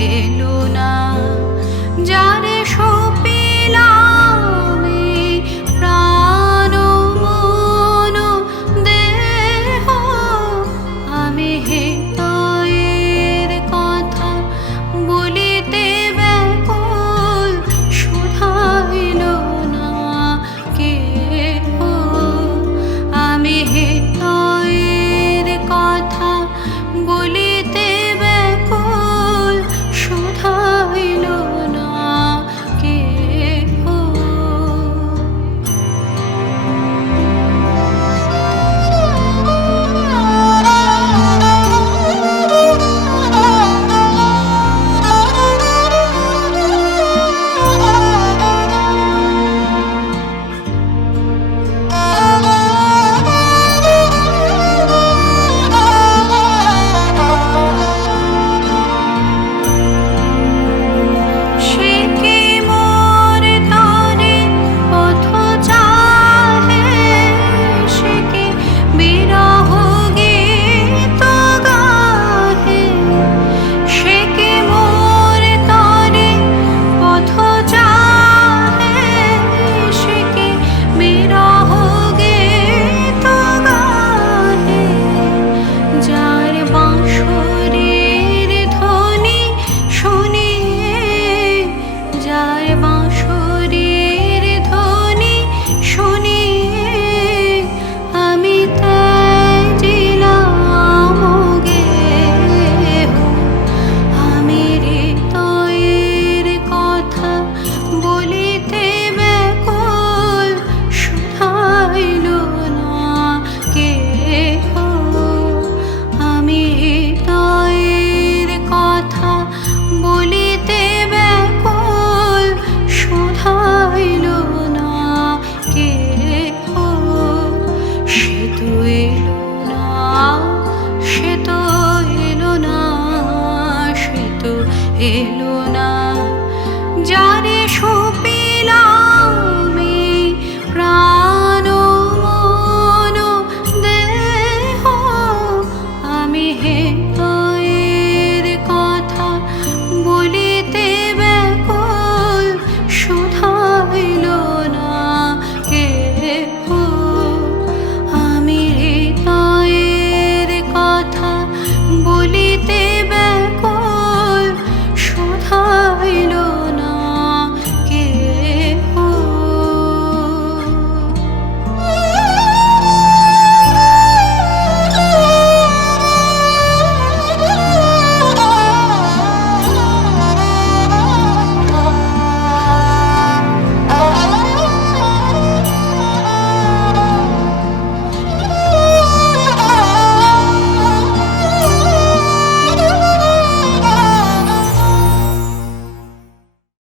en una Hello.